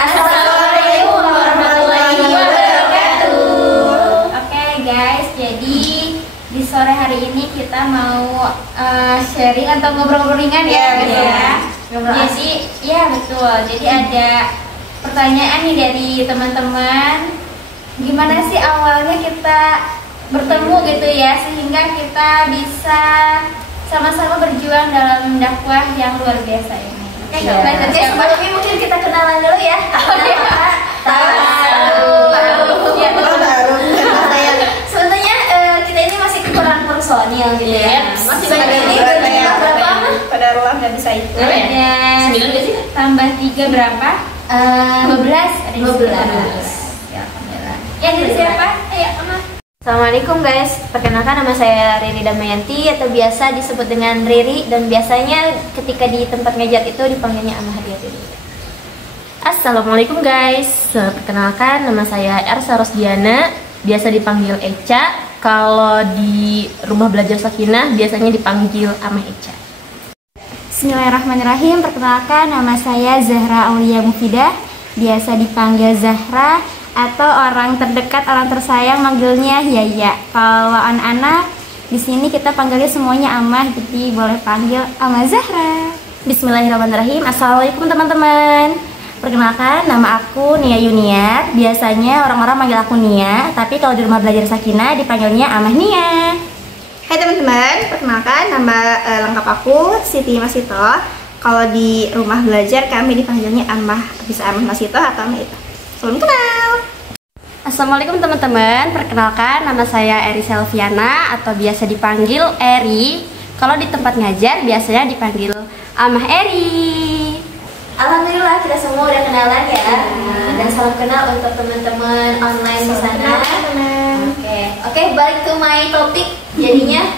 Assalamualaikum warahmatullahi wabarakatuh. Oke guys, jadi di sore hari ini kita mau sharing atau ngobrol-ngobrol ringan ya, gitu ya. Jadi, ya betul. Jadi ada pertanyaan nih dari teman-teman. Gimana sih awalnya kita bertemu gitu ya, sehingga kita bisa sama-sama berjuang dalam dakwah yang luar biasa ini. Oke, sebelumnya mungkin kita kenalan dulu ya. Sebenarnya kita ini masih kekurangan personil gitu ya. Masih banyak berapa? Pada Allah nggak bisa itu. Ada 9 sih? Tambah 3 berapa? 12. Ada 12. Ya, alhamdulillah. Ya, dari siapa? Ayo, Ama. Assalamualaikum guys, perkenalkan nama saya Riri Damayanti atau biasa disebut dengan Riri, dan biasanya ketika di tempat ngejat itu dipanggilnya Amah Riri. Assalamualaikum guys, perkenalkan nama saya Ersa Rosdiana, biasa dipanggil Eca. Kalau di rumah belajar Sakinah biasanya dipanggil Amah Eca. Bismillahirrahmanirrahim, perkenalkan nama saya Zahra Aulia Mufidah, biasa dipanggil Zahra, atau orang terdekat, orang tersayang manggilnya Yaya. Kalau anak-anak di sini kita panggilnya semuanya Amah, jadi boleh panggil Amah Zahra. Bismillahirrahmanirrahim. Assalamualaikum teman-teman. Perkenalkan nama aku Nia Yuniat. Biasanya orang-orang manggil aku Nia, tapi kalau di rumah belajar Sakinah dipanggilnya Amah Nia. Hai teman-teman, perkenalkan nama lengkap aku Siti Masito. Kalau di rumah belajar kami dipanggilnya Amah, bisa Amah Masito atau Amah Ita. Salam kenal. Assalamualaikum teman-teman, perkenalkan nama saya Eri Selviana atau biasa dipanggil Eri. Kalau di tempat ngajar biasanya dipanggil Amah Eri. Alhamdulillah kita semua udah kenalan ya. Dan salam kenal untuk teman-teman online di sana. Oke, balik to my topik. Jadinya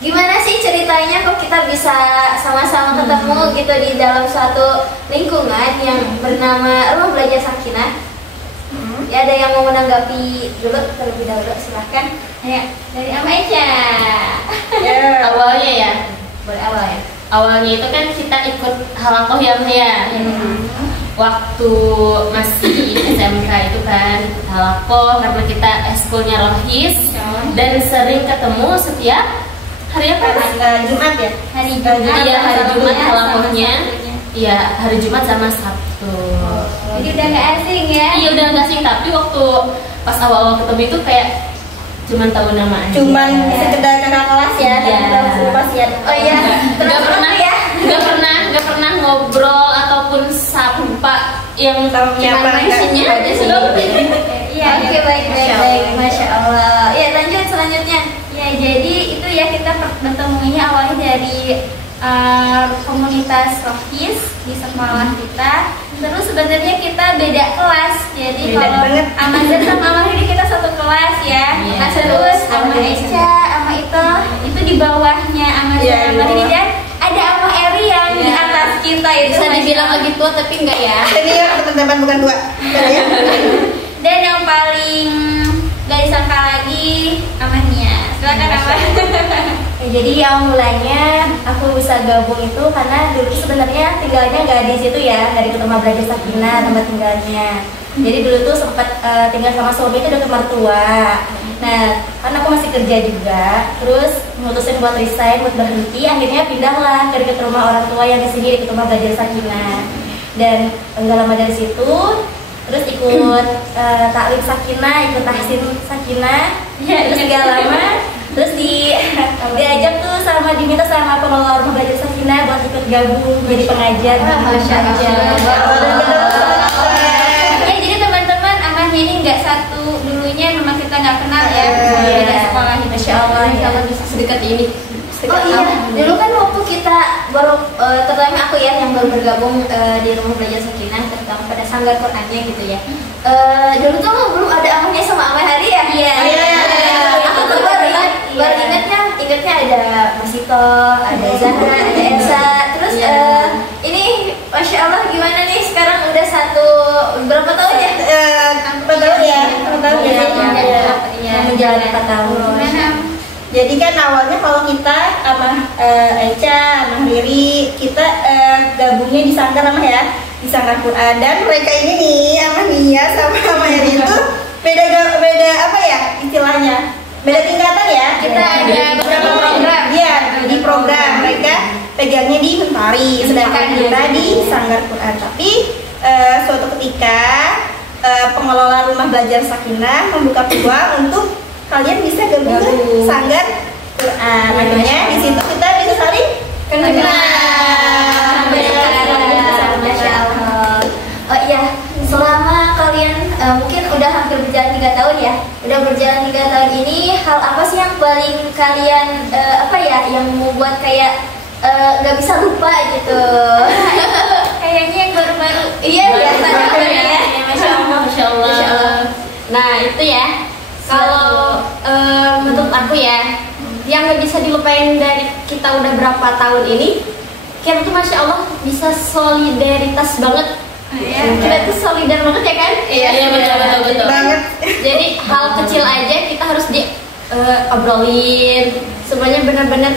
gimana sih ceritanya kok kita bisa sama-sama ketemu gitu di dalam suatu lingkungan yang bernama Rumah Belajar Sakinah? Ya, ada yang mau menanggapi dulu terlebih dahulu, silahkan. Ya, dari Ama Eca. Awalnya ya, Boleh awal ya. awalnya itu kan kita ikut halakoh ya, waktu masih SMK itu kan ikut halakoh karena kita eskulnya rohis dan sering ketemu setiap hari apa? Jumat ya? Hari Jumat. Iya, hari Jumat ya, halakohnya. Iya, hari Jumat sama Sabtu. Jadi udah nggak asing ya? Iya, udah nggak asing, tapi waktu pas awal-awal ketemu itu kayak cuman tahu nama aja. Cuman sekedar kakak kelas ya, Iya. ya. Oh iya, nggak pernah ngobrol ataupun sapa yang Menyapa mentionnya aja sih. Iya, oke, baik, Masya Allah. Ya, lanjut selanjutnya. Ya, jadi itu ya kita bertemunya awalnya dari komunitas rohis di sekolah kita. Terus sebenarnya kita beda kelas. Jadi Beda kalau banget. Amazon sama Amah ini kita satu kelas ya. Iya. Nah, terus Amah Eca, Amah itu di bawahnya Amazon, Iya, di Amah ini, bawah. dan ada Amah Eri yang di Iya. atas kita itu. Bisa Masya dibilang Allah. lagi tua tapi enggak ya. Ini ya teman-teman bukan dua. Ya. Dan yang paling gak disangka lagi Amahnya. Silakan Amah. Jadi yang mulanya aku bisa gabung itu karena dulu sebenarnya tinggalnya nggak di situ ya, dari rumah belajar Sakinah tempat tinggalnya. Jadi dulu tuh sempat tinggal sama suami itu udah mertua. Nah, karena aku masih kerja juga, terus mutusin buat resign, buat berhenti. Akhirnya pindahlah ke dekat rumah orang tua yang di sini, di rumah belajar Sakinah. Dan nggak lama dari situ, terus ikut taklim Sakinah, ikut tahsin Sakinah. Terus nggak lama, terus diajak tuh diminta sama pengelola rumah belajar Sakinah buat ikut gabung jadi pengajar. Masya Allah. Ya, jadi teman-teman, Amahnya ini nggak satu dulunya, memang kita nggak kenal ya, beda sekolah. Masya Allah, kalau bisa sedekat ini. Oh iya, dulu kan waktu kita baru, terutama aku ya yang baru bergabung di rumah belajar Sakinah, terutama pada sanggar Qurannya gitu ya. Dulu tuh belum ada Amahnya sama Amah Hari ya. Iya. Aku tuh baru ingatnya ada Masito, ada Zahra, ada Elsa. Terus ini Masya Allah, gimana nih sekarang udah berapa tahun ya? 4 tahun ya. 4 tahun ya. Iya. Menjalani 4 tahun. Gimana? Jadi kan awalnya kalau kita sama Eca, sama Riri, kita gabungnya di sanggar sama ya. Di Sanggar Quran. Dan mereka ini nih, Amania sama Mayani itu beda apa ya istilahnya? Beda tingkatan ya. Kita ada beberapa program. Iya, di program mereka pegangnya di Mentari, sedangkan kita di Sanggar Quran. Tapi suatu ketika pengelola rumah belajar Sakinah membuka peluang untuk kalian bisa gabung ke Sanggar Quran. Akhirnya di situ kita bisa saling kenal. Masya Allah. Oh iya, selama kalian mungkin udah hampir berjalan 3 tahun ya, udah berjalan 3 tahun ini, hal apa sih yang paling kalian yang membuat kayak nggak bisa lupa gitu? Kayaknya yang baru-baru. Iya, biasanya ya. Masya Allah. Nah itu ya. Kalau menurut aku ya, yang nggak bisa dilupain dari kita udah berapa tahun ini, kita tuh Masya Allah bisa solidaritas banget. Kita tuh solidar banget ya kan? Iya, betul. Banget. Jadi hal kecil aja kita harus obrolin. Semuanya benar-benar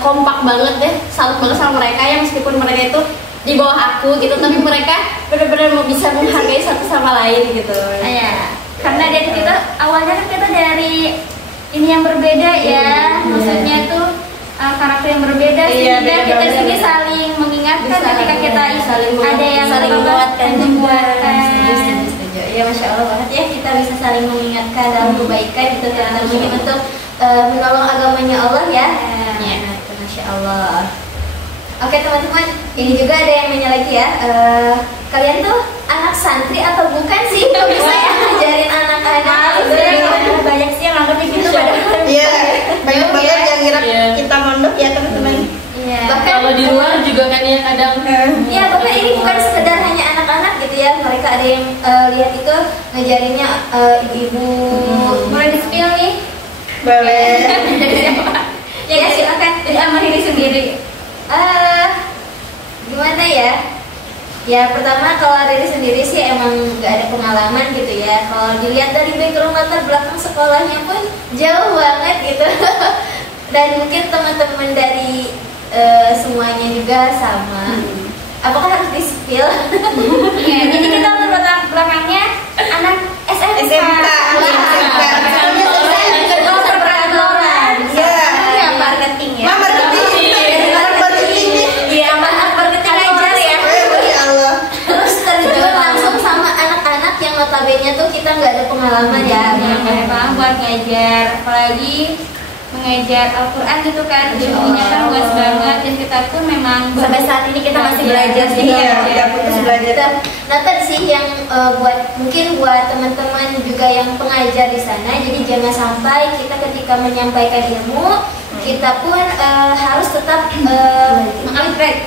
kompak banget deh. Salut banget sama mereka ya, meskipun mereka itu di bawah aku gitu, tapi mereka benar-benar mau bisa menghargai satu sama lain gitu. Iya, karena dari kita awalnya kan kita dari ini yang berbeda ya, maksudnya tuh karakter yang berbeda, Iya, sehingga kita beda-beda. sini saling mengingatkan ketika kita ada yang saling menguatkan juga. menguatkan. Ya Masya Allah banget ya, kita bisa saling mengingatkan dalam kebaikan gitu, kita terjun untuk menolong agamanya Allah ya. Nah, itu Masya Allah. Oke teman-teman, ini juga ada yang nanya lagi ya. Kalian tuh anak santri atau bukan sih? Kok bisa ya ngajarin anak-anak? Banyak sih yang anggapnya gitu padahal. Iya, banyak banget yang ngira kita mondok ya teman-teman. Iya. Bahkan Kalau di luar juga kan ya kadang. ya bahkan ini bukan sekedar hanya anak-anak gitu ya. Mereka ada yang lihat itu ngajarinnya ibu-ibu. Boleh di-spill nih? Boleh. Ya silakan. Jadi amal diri sendiri. Gimana ya? Ya pertama kalau diri sendiri sih emang nggak ada pengalaman gitu ya. Kalau dilihat dari background latar belakang sekolahnya pun jauh banget gitu. Dan mungkin teman-teman dari semuanya juga sama. Apakah harus di-spill? Iya, jadi kita latar belakangnya anak SMK. Iya. Marketing ya. Marketing. Iya, marketing aja ya. Ya Allah. Terus terjun langsung sama anak-anak yang notabene tuh kita nggak ada pengalaman ya. Memang buat ngajar, apalagi mengajar Al-Quran gitu kan, ilmunya kan luas banget, dan kita pun memang Sampai saat ini kita masih belajar sih. Iya, nggak putus belajar. Nah tadi sih yang mungkin buat teman-teman juga yang pengajar di sana, jadi jangan sampai kita ketika menyampaikan ilmu kita pun harus tetap mengupgrade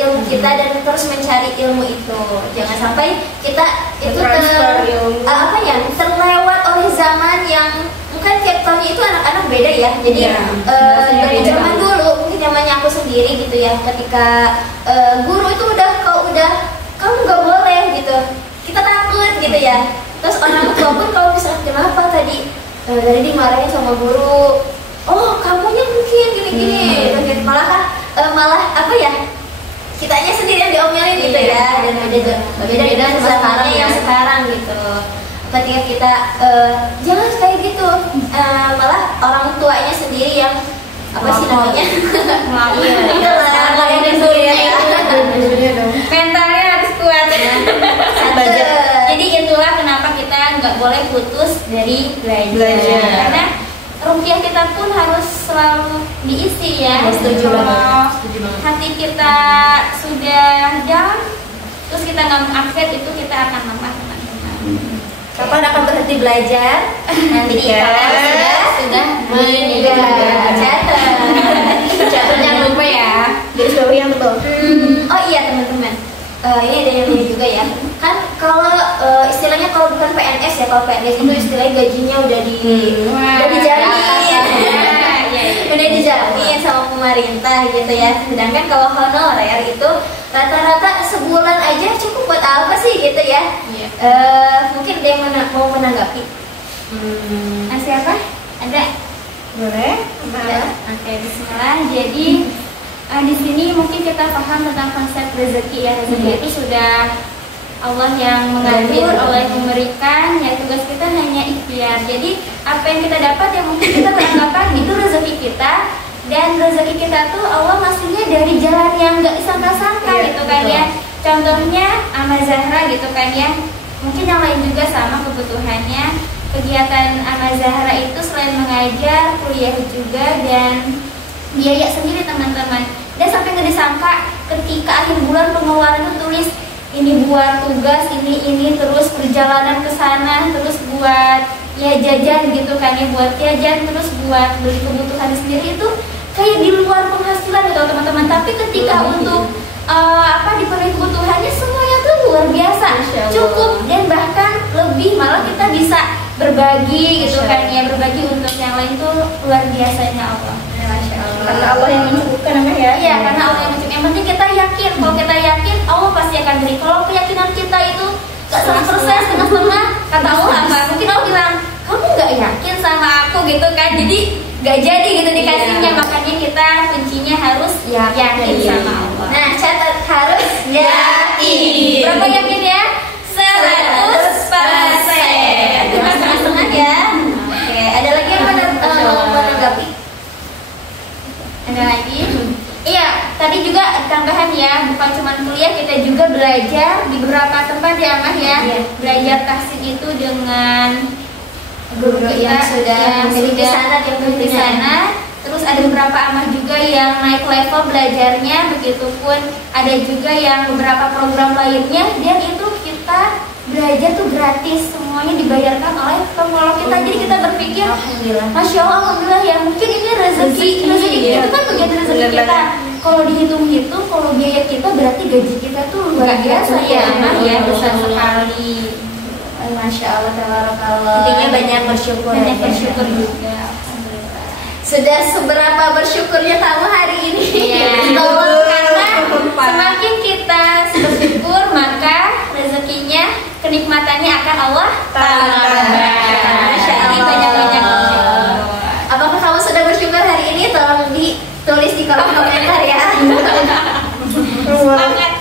ilmu kita dan terus mencari ilmu itu. Jangan sampai kita itu terlewat oleh zaman yang mungkin tiap tahunnya itu anak-anak beda ya. Jadi dari zaman dulu, mungkin zamannya aku sendiri gitu ya, ketika guru itu kalau kamu nggak boleh gitu, kita takut gitu ya. Terus orang tua pun kalau misalnya kenapa tadi dimarahin sama guru, oh kamunya mungkin gini-gini, dan malah apa ya, kitanya sendiri yang diomelin gitu ya. Dan beda sama yang sekarang gitu. Ketika kita jangan kayak gitu, malah orang tuanya sendiri yang apa sih namanya? Iya, itu ya. mentalnya harus kuat. Jadi itulah kenapa kita nggak boleh putus dari belajar. Karena rupiah kita pun harus selalu diisi ya. Setuju Kalau banget. hati kita sudah down, terus kita nggak mengupgrade, itu kita akan lemah teman-teman. Kapan akan berhenti belajar? Nanti kalau sudah meninggal. Jangan lupa ya. Jadi seluruh yang betul. Oh iya teman-teman, ini ada yang lain juga ya. Kan kalau istilahnya kalau bukan PNS ya, kalau PNS itu istilahnya gajinya udah dijamin, udah dijamin sama pemerintah gitu ya. Sedangkan kalau honorer itu rata-rata sebulan aja cukup buat apa sih gitu ya? Mungkin ada yang mau menanggapi. Siapa? Ada? Boleh. Oke, bismillah. Jadi Di sini mungkin kita paham tentang konsep rezeki ya. Rezeki itu sudah Allah yang mengatur, Allah yang memberikan, ya tugas kita hanya ikhtiar. Jadi apa yang kita dapat yang mungkin kita beranggapan itu rezeki kita, dan rezeki kita tuh Allah ngasihnya dari jalan yang nggak disangka-sangka gitu kan ya. Contohnya Ama Zahra gitu kan ya. Mungkin yang lain juga sama kebutuhannya. Kegiatan Ama Zahra itu selain mengajar, kuliah juga, dan biaya sendiri teman-teman. Dan sampai nggak disangka ketika akhir bulan pengeluaran itu tulis ini buat tugas, ini terus perjalanan ke sana, terus buat ya jajan gitu kan ya, buat jajan, terus buat beli kebutuhan sendiri, itu kayak di luar penghasilan gitu teman-teman. Tapi ketika untuk dipenuhi kebutuhannya semuanya tuh luar biasa, cukup, dan bahkan lebih, malah kita bisa berbagi gitu kan ya, berbagi untuk yang lain tuh luar biasanya Allah. Masya Allah. Karena Allah yang mencukupkan namanya ya. Iya, karena Allah yang mencukupkan. Yang penting kita yakin, kalau kita yakin Allah pasti akan beri. Kalau keyakinan kita itu gak 100%, setengah-setengah, kata Allah apa? Mungkin Allah bilang, kamu gak yakin sama aku gitu kan, jadi gak jadi gitu dikasihnya. Makanya kita kuncinya harus yakin sama Allah. Nah, catat harus yakin. Berapa yakin ya? 100%. Setengah-setengah ya. Oke, ada lagi yang menanggapi? Ada lagi? Iya, tadi juga tambahan ya, bukan cuma kuliah, kita juga belajar di beberapa tempat ya Mah ya. Belajar tahsin itu dengan guru yang sudah memiliki sanad yang di sana. Terus ada beberapa amah juga yang naik level belajarnya, begitupun ada juga yang beberapa program lainnya, dan itu kita belajar tuh gratis, semuanya dibayarkan oleh pengelola kita. Jadi kita berpikir, Masya Allah, Alhamdulillah ya, mungkin ini rezeki itu kan bagian rezeki kita. Kalau dihitung-hitung, kalau biaya kita berarti gaji kita tuh luar biasa ya, Mah ya, besar sekali. Masya Allah, tabarakallah. Intinya banyak bersyukur, juga. Sudah seberapa bersyukurnya kamu hari ini? Karena semakin kita bersyukur, maka rezekinya, kenikmatannya akan Allah tambah. Masya Allah. Banyak-banyak bersyukur. Apakah kamu sudah bersyukur hari ini? Tolong ditulis di kolom komentar ya. Semangat.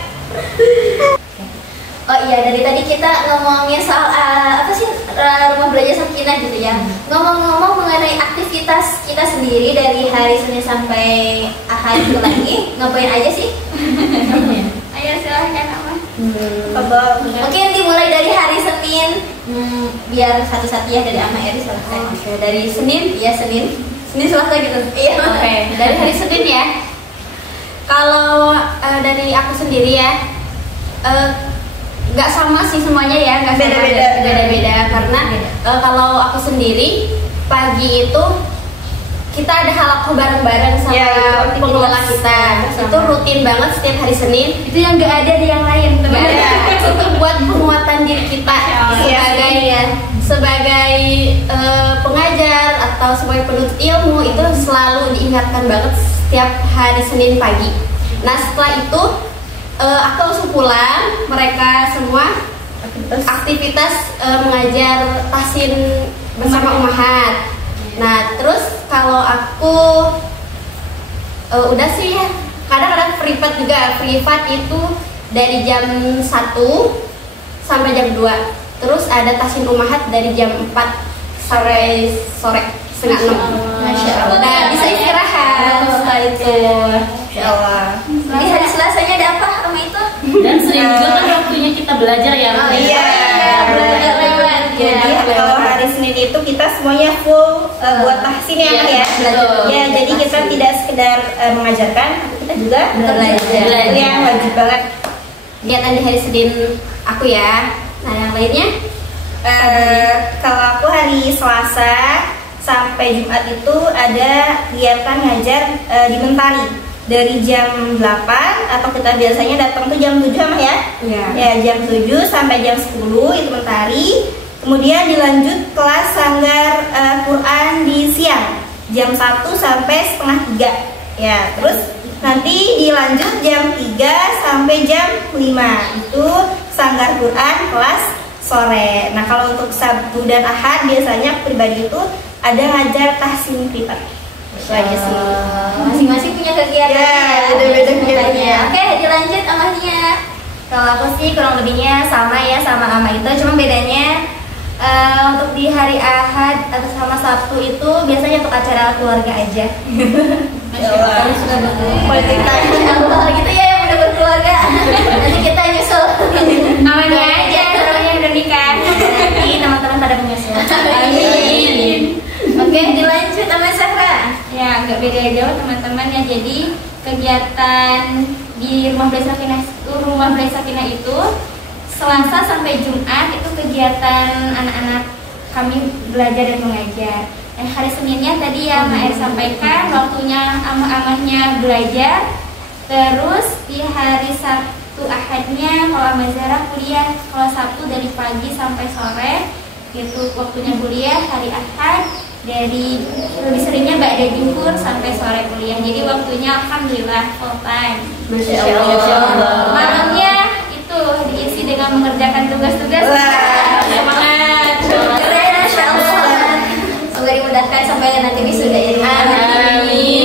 Oh iya, dari tadi kita ngomongin soal apa sih, rumah belajar Sakinah gitu ya. Ngomong-ngomong mengenai aktivitas kita sendiri dari hari Senin sampai Ahad itu lagi, ngapain aja sih? Ayo silahkan Ama. Mungkin dimulai dari hari Senin, biar satu-satu ya, dari Ama Eri silahkan. Oke, dari Senin? Iya, Senin Selasa gitu. Iya. Oke, dari hari Senin ya. Kalau dari aku sendiri ya, nggak sama sih semuanya ya, nggak sama, beda-beda. Karena kalau aku sendiri pagi itu kita ada halaqah bareng-bareng sama pengelola kita. Itu rutin banget setiap hari Senin. Itu yang nggak ada di yang lain, teman-teman. Itu buat penguatan diri kita sebagai pengajar atau sebagai penuntut ilmu, itu selalu diingatkan banget setiap hari Senin pagi. Nah setelah itu aku langsung pulang, mereka semua aktivitas mengajar tahsin bersama ummahat. Nah terus kalau aku udah sih ya, kadang-kadang privat juga. Privat itu dari jam 1 sampai jam 2. Terus ada tahsin ummahat dari jam 4 sampai sore setengah 6. Masya Allah. Nah bisa istirahat setelah itu. Masya Allah. Di hari Selasanya ada apa sama itu? Dan sering juga kan waktunya kita belajar ya. Iya, belajar lewat. Jadi kalau hari Senin itu kita semuanya full buat tahsin ya, Mah ya. Ya, jadi kita tidak sekedar mengajarkan, tapi kita juga Belajar. Itu yang wajib banget. Kegiatan di hari Senin aku ya. Nah yang lainnya? Kalau aku hari Selasa sampai Jumat itu ada kegiatan ngajar di Mentari dari jam 8, atau kita biasanya datang tuh jam 7 Mah ya. Ya jam 7 sampai jam 10 itu Mentari. Kemudian dilanjut kelas sanggar Quran di siang jam 1 sampai setengah 3 ya. Terus nanti dilanjut jam 3 sampai jam 5 itu sanggar Quran kelas sore. Nah kalau untuk Sabtu dan Ahad biasanya pribadi itu ada ngajar tahsin privat. Itu aja sih. Masing-masing punya kegiatan. Ya, beda-beda kegiatannya. Oke, dilanjut Amahnya. Kalau aku sih kurang lebihnya sama ya sama Ama itu, cuma bedanya untuk di hari Ahad atau sama Sabtu itu biasanya untuk acara keluarga aja. Masya Allah. Sudah Politik kalau gitu ya yang udah berkeluarga. Nanti kita nyusul. Amannya aja, namanya udah nikah. Nanti teman-teman pada menyusul. Amin. Oke, dilanjut sama Zahra. Ya, nggak beda jauh teman-teman ya. Jadi kegiatan di Rumah Belajar Sakinah itu Selasa sampai Jumat itu kegiatan anak-anak kami belajar dan mengajar. Dan hari Seninnya tadi yang Maer sampaikan waktunya amah-amahnya belajar. Terus di hari Sabtu Ahadnya kalau Amah Zahra kuliah. Kalau Sabtu dari pagi sampai sore itu waktunya kuliah. Hari Ahad dari lebih seringnya ba'da zuhur sampai sore kuliah. Jadi waktunya alhamdulillah full time. Masya Allah. Malamnya itu diisi dengan mengerjakan tugas-tugas. Wah. Semangat. Keren, Masya Allah. Semoga dimudahkan sampai nanti wisuda ini. Amin.